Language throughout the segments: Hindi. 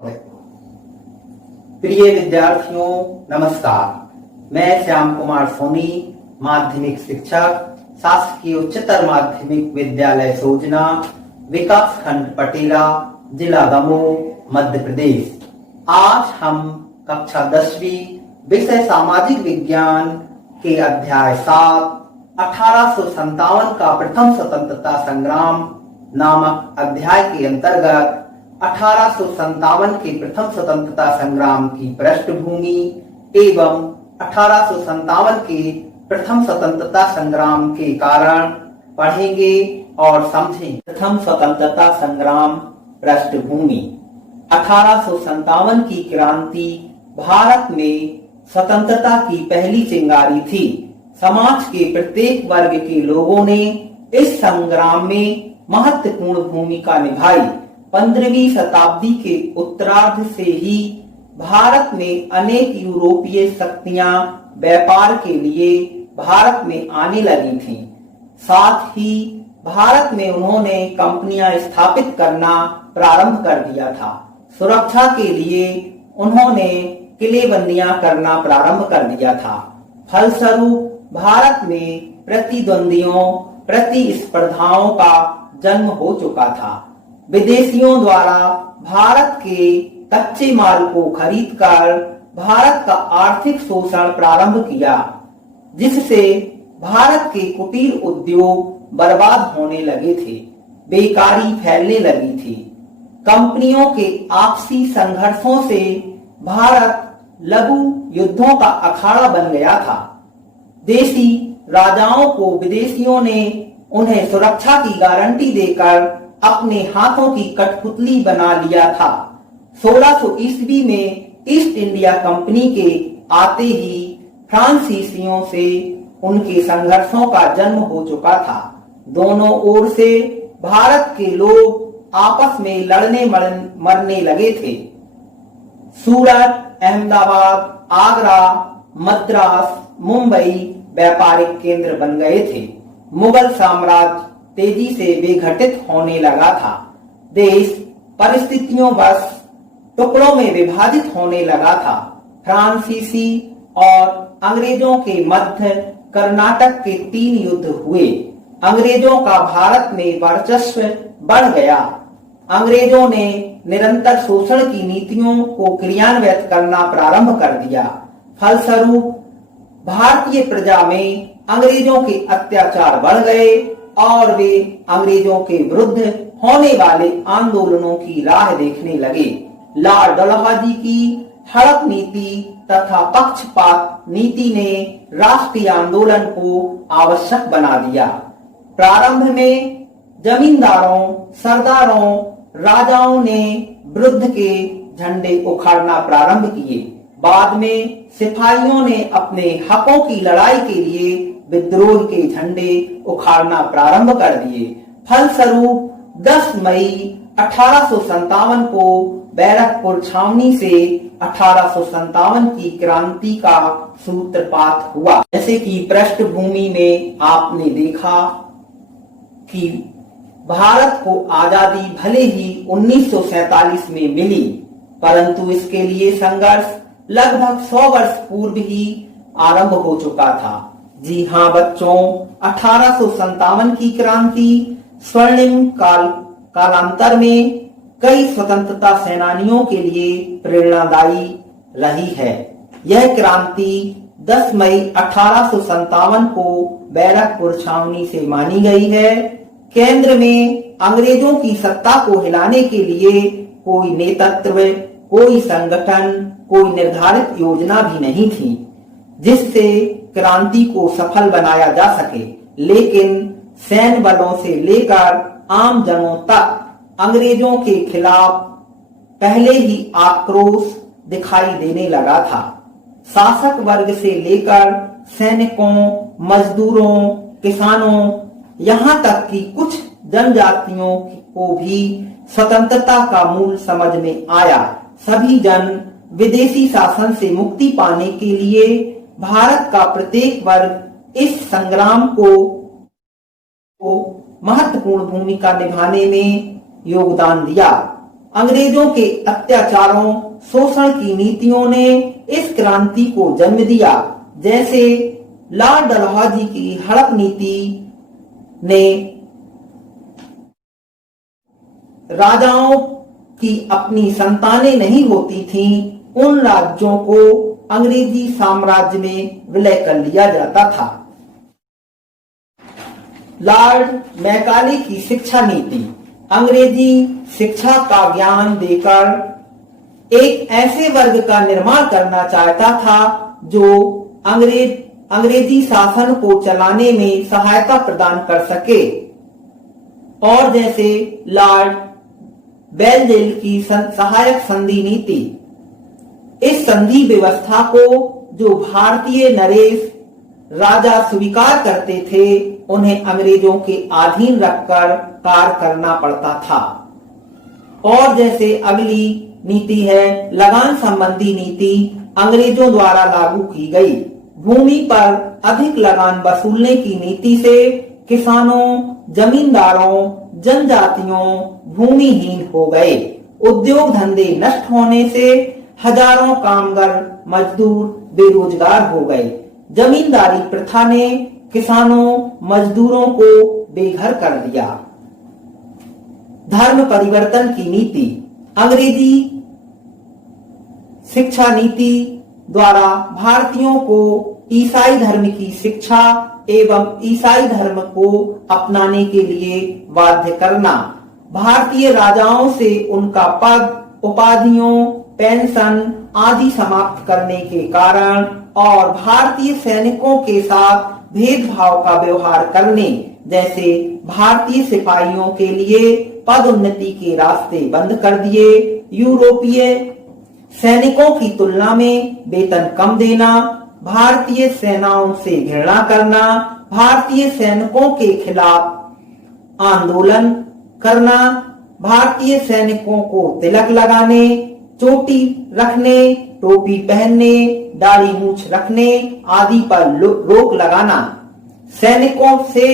प्रिय विद्यार्थियों, नमस्कार। मैं श्याम कुमार सोनी, माध्यमिक शिक्षक, शासकीय उच्चतर माध्यमिक विद्यालय सोजना, विकास खंड पटेला, जिला दमोह, मध्य प्रदेश। आज हम कक्षा 10वीं विषय सामाजिक विज्ञान के अध्याय 7 1857 का प्रथम स्वतंत्रता संग्राम नामक अध्याय के अंतर्गत 1857 के प्रथम स्वतंत्रता संग्राम की पृष्ठभूमि एवं 1857 के प्रथम स्वतंत्रता संग्राम के कारण पढ़ेंगे और समझेंगे। प्रथम स्वतंत्रता संग्राम पृष्ठभूमि। 1857 की क्रांति भारत में स्वतंत्रता की पहली चिंगारी थी। समाज के प्रत्येक वर्ग के लोगों ने इस संग्राम में महत्वपूर्ण भूमिका निभाई। 15वीं शताब्दी के उत्तरार्ध से ही भारत में अनेक यूरोपीय शक्तियां व्यापार के लिए भारत में आने लगी थीं। साथ ही भारत में उन्होंने कंपनियां स्थापित करना प्रारंभ कर दिया था। सुरक्षा के लिए उन्होंने किलेबंदियां करना प्रारंभ कर दिया था। फलस्वरूप भारत में प्रतिद्वंदियों, प्रतिस्पर्धाओं का जन्म हो चुका था। विदेशियों द्वारा भारत के कच्चे माल को खरीदकर भारत का आर्थिक शोषण प्रारंभ किया, जिससे भारत के कुटीर उद्योग बर्बाद होने लगे थे। बेकारी फैलने लगी थी। कंपनियों के आपसी संघर्षों से भारत लघु युद्धों का अखाड़ा बन गया था। देशी राजाओं को विदेशियों ने उन्हें सुरक्षा की गारंटी देकर अपने हाथों की कठपुतली बना लिया था। 1600 ईस्वी में ईस्ट इंडिया कंपनी के आते ही फ्रांसीसियों से उनके संघर्षों का जन्म हो चुका था। दोनों ओर से भारत के लोग आपस में लड़ने मरने लगे थे। सूरत, अहमदाबाद, आगरा, मद्रास, मुंबई व्यापारिक केंद्र बन गए थे। मुगल साम्राज्य तेजी से विघटित होने लगा था। देश परिस्थितियों वश टुकड़ों में विभाजित होने लगा था। फ्रांसीसी और अंग्रेजों के मध्य कर्नाटक के 3 युद्ध हुए। अंग्रेजों का भारत में वर्चस्व बढ़ गया। अंग्रेजों ने निरंतर शोषण की नीतियों को क्रियान्वित करना प्रारंभ कर दिया। फलस्वरूप भारतीय प्रजा में अंग्रेजों के अत्याचार बढ़ गए और वे अंग्रेजों के विरुद्ध होने वाले आंदोलनों की राह देखने लगे। लॉर्ड डलहौजी की हड़प नीति तथा पक्षपात नीति ने राष्ट्रीय आंदोलन को आवश्यक बना दिया। प्रारंभ में जमींदारों, सरदारों, राजाओं ने विरुद्ध के झंडे उखाड़ना प्रारंभ किए। बाद में सिपाहियों ने अपने हकों की लड़ाई के लिए विद्रोह के झंडे उखाड़ना प्रारंभ कर दिए। फलस्वरूप 10 मई 1857 को बैरकपुर छावनी से 1857 की क्रांति का सूत्रपात हुआ। जैसे कि पृष्ठभूमि में आपने देखा कि भारत को आजादी भले ही 1947 में मिली, परंतु इसके लिए संघर्ष लगभग 100 वर्ष पूर्व ही आरंभ हो चुका था। जी हाँ बच्चों, 1857 की क्रांति स्वर्णिम कालांतर में कई स्वतंत्रता सेनानियों के लिए प्रेरणादायी रही है। यह क्रांति 10 मई 1857 को बैरकपुर छावनी से मानी गई है। केंद्र में अंग्रेजों की सत्ता को हिलाने के लिए कोई नेतृत्व, कोई संगठन, कोई निर्धारित योजना भी नहीं थी जिससे क्रांति को सफल बनाया जा सके। लेकिन सैन्य बलों से लेकर आम जनों तक अंग्रेजों के खिलाफ पहले ही आक्रोश दिखाई देने लगा था। शासक वर्ग से लेकर सैनिकों, मजदूरों, किसानों, यहाँ तक कि कुछ जनजातियों को भी स्वतंत्रता का मूल समझ में आया। सभी जन विदेशी शासन से मुक्ति पाने के लिए भारत का प्रत्येक वर्ग इस संग्राम को महत्वपूर्ण भूमिका निभाने में योगदान दिया। अंग्रेजों के अत्याचारों, शोषण की नीतियों ने इस क्रांति को जन्म दिया। जैसे लॉर्ड डलहौजी की हड़प नीति ने राजाओं की अपनी संतानें नहीं होती थीं, उन राज्यों को अंग्रेजी साम्राज्य में विलय कर लिया जाता था। लॉर्ड मैकाले की शिक्षा नीति अंग्रेजी शिक्षा का ज्ञान देकर एक ऐसे वर्ग का निर्माण करना चाहता था जो अंग्रेजी शासन को चलाने में सहायता प्रदान कर सके। और जैसे लॉर्ड बेल्जेल की सहायक संधि नीति, इस संधि व्यवस्था को जो भारतीय नरेश राजा स्वीकार करते थे, उन्हें अंग्रेजों के अधीन रखकर कार्य करना पड़ता था। और जैसे अगली नीति है लगान संबंधी नीति, अंग्रेजों द्वारा लागू की गई। भूमि पर अधिक लगान वसूलने की नीति से किसानों, जमींदारों, जनजातियों भूमिहीन हो गए। उद्योग धंधे नष्ट होने से हजारों कामगार मजदूर बेरोजगार हो गए। जमींदारी प्रथा ने किसानों, मजदूरों को बेघर कर दिया। धर्म परिवर्तन की नीति अंग्रेजी शिक्षा नीति द्वारा भारतीयों को ईसाई धर्म की शिक्षा एवं ईसाई धर्म को अपनाने के लिए बाध्य करना, भारतीय राजाओं से उनका पद, उपाधियों, पेंशन आदि समाप्त करने के कारण और भारतीय सैनिकों के साथ भेदभाव का व्यवहार करने, जैसे भारतीय सिपाहियों के लिए पदोन्नति के रास्ते बंद कर दिए, यूरोपीय सैनिकों की तुलना में वेतन कम देना, भारतीय सेनाओं से घृणा करना, भारतीय सैनिकों के खिलाफ आंदोलन करना, भारतीय सैनिकों को तिलक लगाने, चोटी रखने, टोपी पहनने, दाढ़ी मूछ रखने आदि पर रोक लगाना, सैनिकों से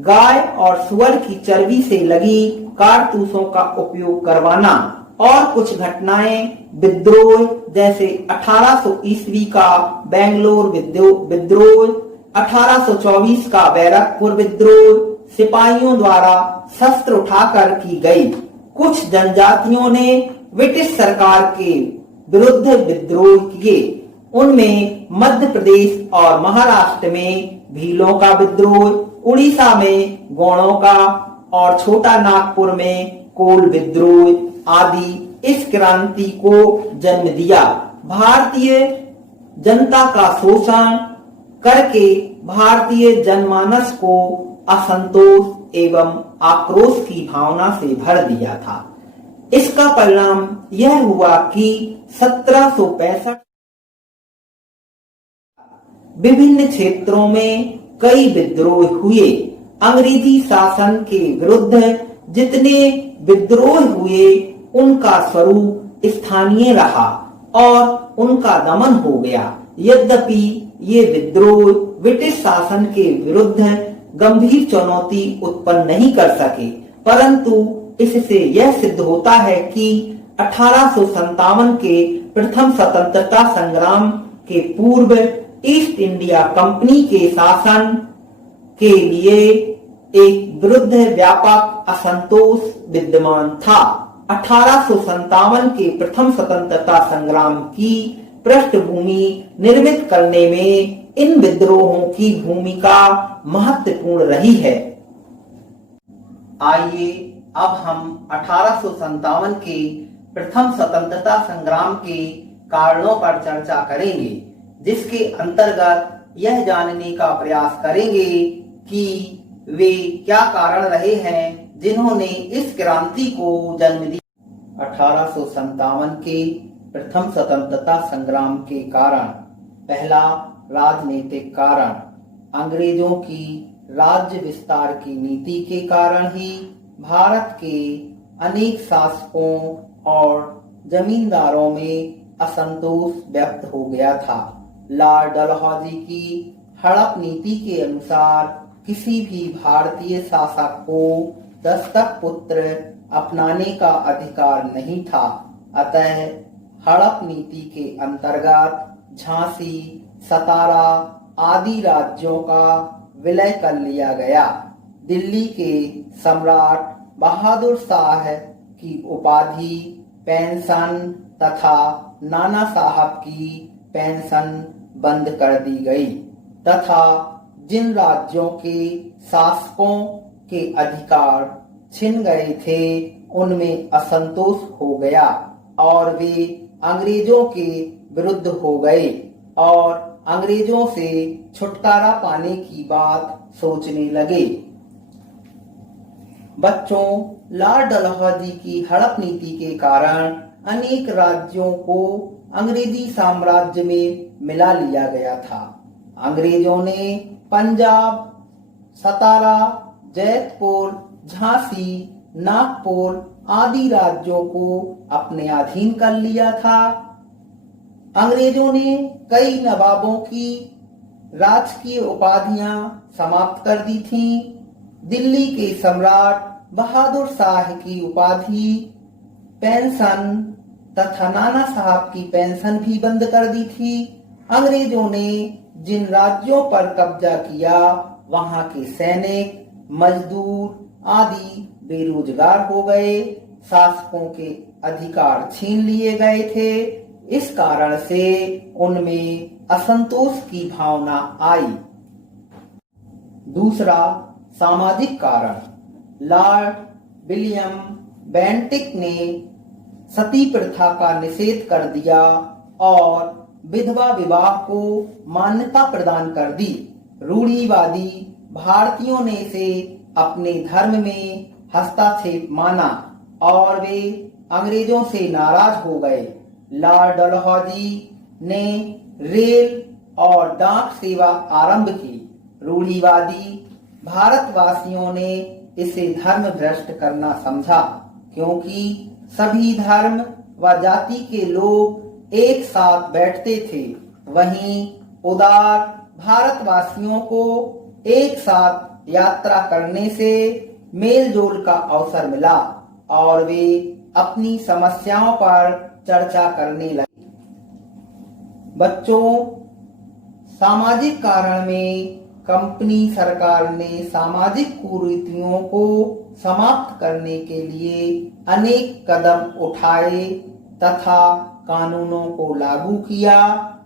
गाय और सुअर की चर्बी से लगी कारतूसों का उपयोग करवाना और कुछ घटनाएं विद्रोह, जैसे 1800 ईस्वी का बेंगलोर विद्रोह, 1824 का बैरकपुर विद्रोह सिपाहियों द्वारा शस्त्र उठाकर की गई। कुछ जनजातियों ने ब्रिटिश सरकार के विरुद्ध विद्रोह किए। उनमें मध्य प्रदेश और महाराष्ट्र में भीलों का विद्रोह, उड़ीसा में गोणों का और छोटा नागपुर में कोल विद्रोह आदि इस क्रांति को जन्म दिया। भारतीय जनता का शोषण करके भारतीय जनमानस को असंतोष एवं आक्रोश की भावना से भर दिया था। इसका परिणाम यह हुआ कि 1765 विभिन्न क्षेत्रों में कई विद्रोह हुए। अंग्रेजी शासन के विरुद्ध जितने विद्रोह हुए उनका स्वरूप स्थानीय रहा और उनका दमन हो गया। यद्यपि ये विद्रोह ब्रिटिश शासन के विरुद्ध गंभीर चुनौती उत्पन्न नहीं कर सके, परंतु इससे यह सिद्ध होता है कि 1857 के प्रथम स्वतंत्रता संग्राम के पूर्व ईस्ट इंडिया कंपनी के शासन के लिए एक विरुद्ध व्यापक असंतोष विद्यमान था। 1857 के प्रथम स्वतंत्रता संग्राम की पृष्ठभूमि निर्मित करने में इन विद्रोहों की भूमिका महत्वपूर्ण रही है। आइए अब हम 1857 के प्रथम स्वतंत्रता संग्राम के कारणों पर चर्चा करेंगे, जिसके अंतर्गत यह जानने का प्रयास करेंगे कि वे क्या कारण रहे हैं जिन्होंने इस क्रांति को जन्म दिया। 1857 के प्रथम स्वतंत्रता संग्राम के कारण। पहला, राजनीतिक कारण। अंग्रेजों की राज्य विस्तार की नीति के कारण ही भारत के अनेक शासकों और जमींदारों में असंतोष व्यक्त हो गया था। लॉर्ड डलहौजी की हड़प नीति के अनुसार किसी भी भारतीय शासक को दस्तक पुत्र अपनाने का अधिकार नहीं था। अतः हड़प नीति के अंतर्गत झांसी, सतारा आदि राज्यों का विलय कर लिया गया। दिल्ली के सम्राट बहादुर शाह की उपाधि, पेंशन तथा नाना साहब की पेंशन बंद कर दी गई तथा जिन राज्यों के शासकों के अधिकार छिन गए थे उनमें असंतोष हो गया और वे अंग्रेजों के विरुद्ध हो गए और अंग्रेजों से छुटकारा पाने की बात सोचने लगे। बच्चों, लॉर्ड डलहौजी की हड़प नीति के कारण अनेक राज्यों को अंग्रेजी साम्राज्य में मिला लिया गया था। अंग्रेजों ने पंजाब, सतारा, जैतपुर, झांसी, नागपुर आदि राज्यों को अपने अधीन कर लिया था। अंग्रेजों ने कई नवाबों की राजकीय उपाधियां समाप्त कर दी थीं। दिल्ली के सम्राट बहादुर शाह की उपाधि, पेंशन तथा नाना साहब की पेंशन भी बंद कर दी थी। अंग्रेजों ने जिन राज्यों पर कब्जा किया वहां के सैनिक, मजदूर आदि बेरोजगार हो गए, शासकों के अधिकार छीन लिए गए थे। इस कारण से उनमें असंतोष की भावना आई। दूसरा, सामाजिक कारण। लॉर्ड विलियम बेंटिक ने सती प्रथा का निषेध कर दिया और विधवा विवाह को मान्यता प्रदान कर दी। रूढ़िवादी भारतीयों ने इसे अपने धर्म में हस्तक्षेप माना और वे अंग्रेजों से नाराज हो गए। लॉर्ड डलहौजी ने रेल और डाक सेवा आरंभ की। रूढ़िवादी भारतवासियों ने इसे धर्म भ्रष्ट करना समझा, क्योंकि सभी धर्म व जाति के लोग एक साथ बैठते थे। वहीं उदार भारतवासियों को एक साथ यात्रा करने से मेलजोल का अवसर मिला और वे अपनी समस्याओं पर चर्चा करने लगे। बच्चों, सामाजिक कारण में कंपनी सरकार ने सामाजिक कुरीतियों को समाप्त करने के लिए अनेक कदम उठाए तथा कानूनों को लागू किया,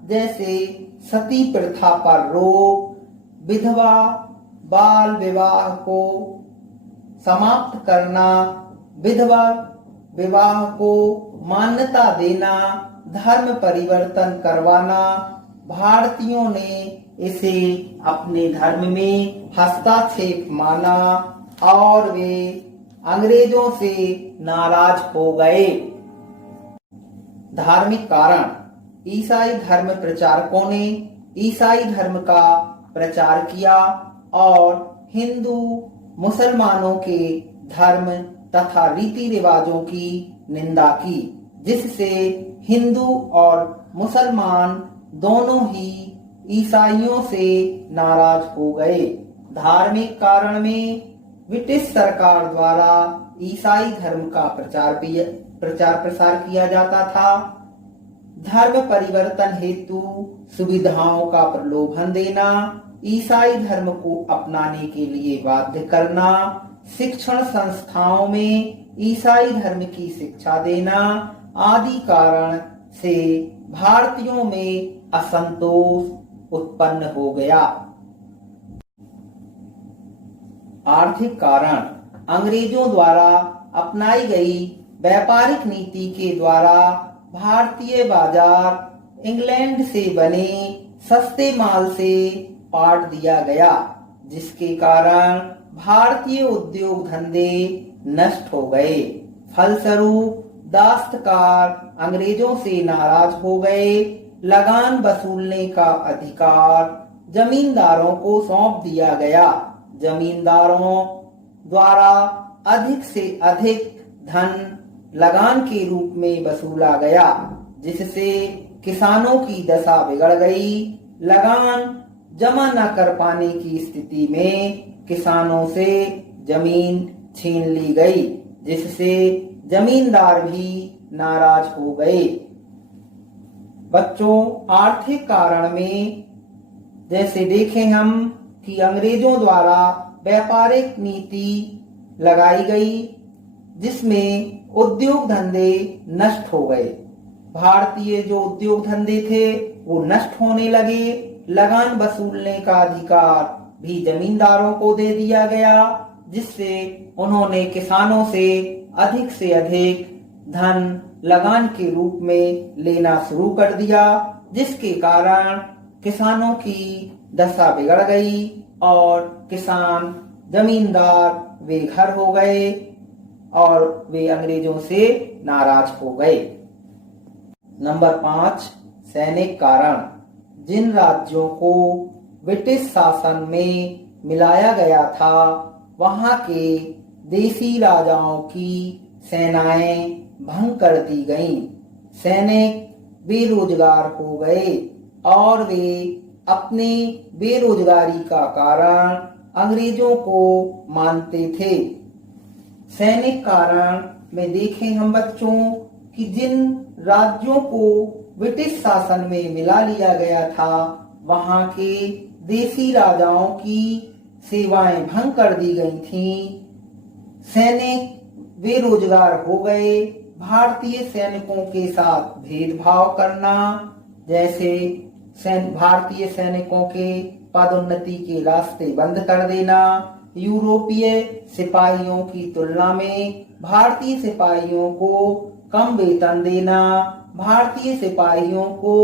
जैसे सती प्रथा पर रोक, विधवा बाल विवाह को समाप्त करना, विधवा विवाह को मान्यता देना, धर्म परिवर्तन करवाना। भारतीयों ने इसे अपने धर्म में हस्तक्षेप माना और वे अंग्रेजों से नाराज हो गए। धार्मिक कारण। ईसाई धर्म प्रचारकों ने ईसाई धर्म का प्रचार किया और हिंदू मुसलमानों के धर्म तथा रीति रिवाजों की निंदा की, जिससे हिंदू और मुसलमान दोनों ही ईसाइयों से नाराज हो गए। धार्मिक कारण में ब्रिटिश सरकार द्वारा ईसाई धर्म का प्रचार प्रसार किया जाता था। धर्म परिवर्तन हेतु सुविधाओं का प्रलोभन देना, ईसाई धर्म को अपनाने के लिए बाध्य करना, शिक्षण संस्थाओं में ईसाई धर्म की शिक्षा देना आदि कारण से भारतीयों में असंतोष उत्पन्न हो गया। आर्थिक कारण। अंग्रेजों द्वारा अपनाई गई व्यापारिक नीति के द्वारा भारतीय बाजार इंग्लैंड से बने सस्ते माल से पाट दिया गया, जिसके कारण भारतीय उद्योग धंधे नष्ट हो गए। फलस्वरूप दास्तकार अंग्रेजों से नाराज हो गए। लगान वसूलने का अधिकार जमींदारों को सौंप दिया गया। जमींदारों द्वारा अधिक से अधिक धन लगान के रूप में वसूला गया, जिससे किसानों की दशा बिगड़ गई। लगान जमा न कर पाने की स्थिति में किसानों से जमीन छीन ली गई। जिससे जमींदार भी नाराज हो गए। बच्चों, आर्थिक कारण में जैसे देखें हम कि अंग्रेजों द्वारा व्यापारिक नीति लगाई गई, जिसमें उद्योग धंधे नष्ट हो गए। भारतीय जो उद्योग धंधे थे वो नष्ट होने लगे। लगान वसूलने का अधिकार भी जमींदारों को दे दिया गया, जिससे उन्होंने किसानों से अधिक धन लगान के रूप में लेना शुरू कर दिया, जिसके कारण किसानों की दशा बिगड़ गई और किसान जमींदार बेघर हो गए और वे अंग्रेजों से नाराज हो गए। नंबर 5, सैनिक कारण। जिन राज्यों को ब्रिटिश शासन में मिलाया गया था, वहां के देसी राजाओं की सेनाएं भंग कर दी गईं। सैनिक बेरोजगार हो गए और वे अपने बेरोजगारी का कारण अंग्रेजों को मानते थे। सैनिक कारण में देखें हम बच्चों कि जिन राज्यों को ब्रिटिश शासन में मिला लिया गया था, वहां के देसी राजाओं की सेवाएं भंग कर दी गई थीं। सैनिक बेरोजगार हो गए। भारतीय सैनिकों के साथ भेदभाव करना, जैसे भारतीय सैनिकों के पदोन्नति के रास्ते बंद कर देना, यूरोपीय सिपाहियों की तुलना में भारतीय सिपाहियों को कम वेतन देना, भारतीय सिपाहियों को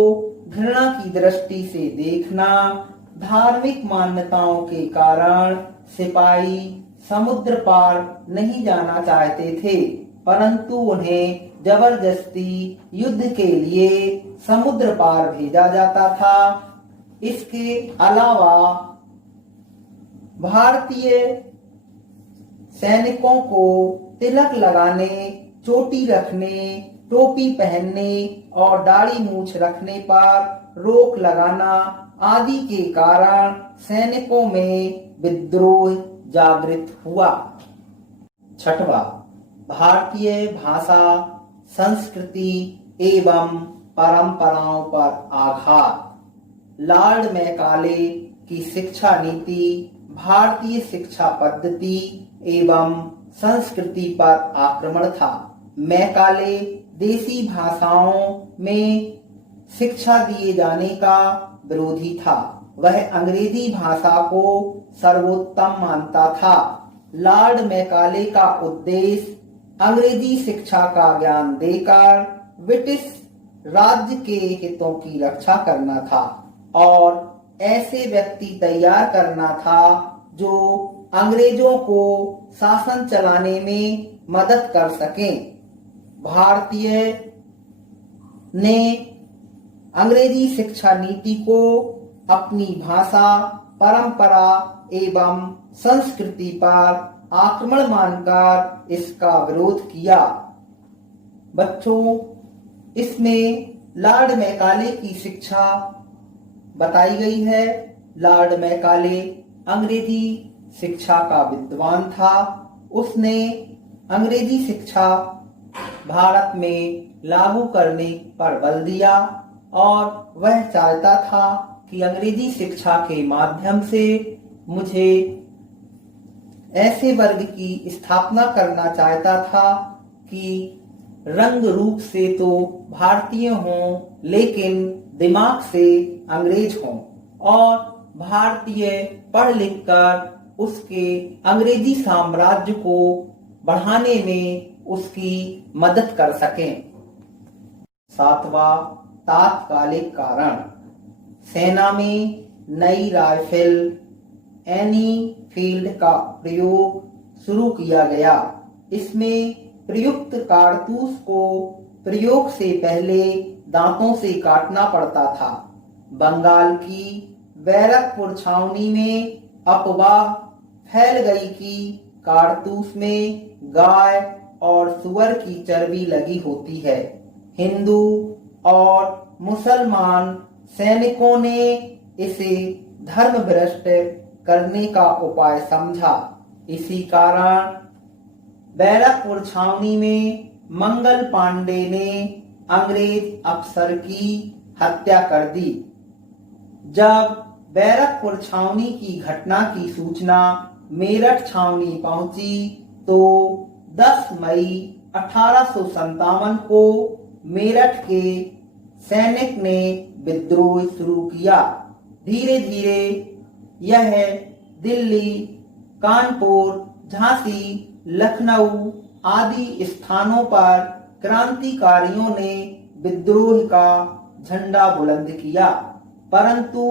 घृणा की दृष्टि से देखना, धार्मिक मान्यताओं के कारण सिपाही समुद्र पार नहीं जाना चाहते थे, परंतु उन्हें जबरदस्ती युद्ध के लिए समुद्र पार भेजा जाता था। इसके अलावा भारतीय सैनिकों को तिलक लगाने, चोटी रखने, टोपी पहनने और दाढ़ी मूछ रखने पर रोक लगाना आदि के कारण सैनिकों में विद्रोह जागृत हुआ। 6वां, भारतीय भाषा, संस्कृति एवं परंपराओं पर आघात। लॉर्ड मैकाले की शिक्षा नीति भारतीय शिक्षा पद्धति एवं संस्कृति पर आक्रमण था। मैकाले देसी भाषाओं में शिक्षा दिए जाने का विरोधी था। वह अंग्रेजी भाषा को सर्वोत्तम मानता था। लॉर्ड मैकाले का उद्देश्य अंग्रेजी शिक्षा का ज्ञान देकर ब्रिटिश राज्य के हितों की रक्षा करना था और ऐसे व्यक्ति तैयार करना था जो अंग्रेजों को शासन चलाने में मदद कर सकें। भारतीय ने अंग्रेजी शिक्षा नीति को अपनी भाषा, परंपरा एवं संस्कृति पर आक्रमण मानकर इसका विरोध किया। बच्चों, इसमें लॉर्ड मैकाले की शिक्षा बताई गई है। लॉर्ड मैकाले अंग्रेजी शिक्षा का विद्वान था। उसने अंग्रेजी शिक्षा भारत में लागू करने पर बल दिया और वह चाहता था कि अंग्रेजी शिक्षा के माध्यम से मुझे ऐसे वर्ग की स्थापना करना चाहता था कि रंग रूप से तो भारतीय हों, लेकिन दिमाग से अंग्रेज हों और भारतीय पढ़ लिख कर उसके अंग्रेजी साम्राज्य को बढ़ाने में उसकी मदद कर सकें। 7वां, तात्कालिक कारण। सेना में नई राइफल एनीफील्ड का प्रयोग शुरू किया गया। इसमें प्रयुक्त कारतूस को प्रयोग से पहले दांतों से काटना पड़ता था। बंगाल की बैरकपुर छावनी में अफवाह फैल गई कि कारतूस में गाय और सुअर की चर्बी लगी होती है। हिंदू और मुसलमान सैनिकों ने इसे धर्म भ्रष्ट करने का उपाय समझा। इसी कारण बैरकपुर छावनी में मंगल पांडे ने अंग्रेज अफसर की हत्या कर दी। जब बैरकपुर छावनी की घटना की सूचना मेरठ छावनी पहुंची तो 10 मई 1857 को मेरठ के सैनिक ने विद्रोह शुरू किया। धीरे धीरे यह दिल्ली, कानपुर, झांसी, लखनऊ आदि स्थानों पर क्रांतिकारियों ने विद्रोह का झंडा बुलंद किया, परंतु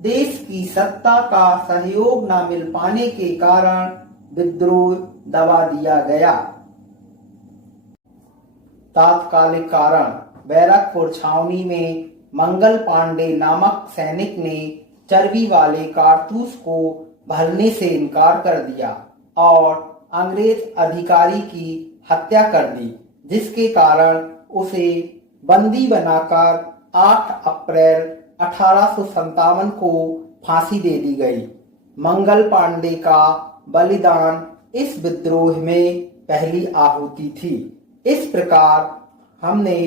देश की सत्ता का सहयोग न मिल पाने के कारण विद्रोह दबा दिया गया। तात्कालिक कारण: बैरकपुर छावनी में मंगल पांडे नामक सैनिक ने चर्बी वाले कारतूस को भरने से इनकार कर दिया और अंग्रेज अधिकारी की हत्या कर दी, जिसके कारण उसे बंदी बनाकर 8 अप्रैल 1857 को फांसी दे दी गई। मंगल पांडे का बलिदान इस विद्रोह में पहली आहुति थी। इस प्रकार हमने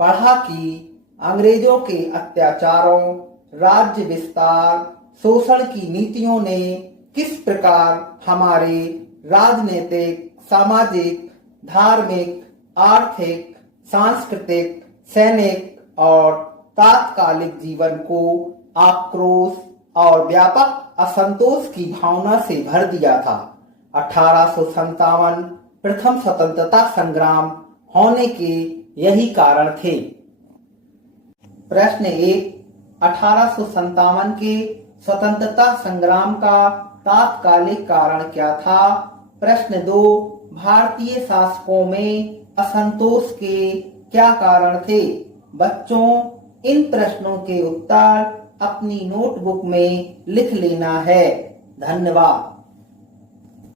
पढ़ा कि अंग्रेजों के अत्याचारों, राज्य विस्तार, शोषण की नीतियों ने किस प्रकार हमारे राजनीतिक, सामाजिक, धार्मिक, आर्थिक, सांस्कृतिक, सैनिक और तात्कालिक जीवन को आक्रोश और व्यापक असंतोष की भावना से भर दिया था। 1857 प्रथम स्वतंत्रता संग्राम होने के यही कारण थे। प्रश्न 1, 1857 के स्वतंत्रता संग्राम का तात्कालिक कारण क्या था? प्रश्न 2, भारतीय शासकों में असंतोष के क्या कारण थे? बच्चों, इन प्रश्नों के उत्तर अपनी नोटबुक में लिख लेना है। धन्यवाद।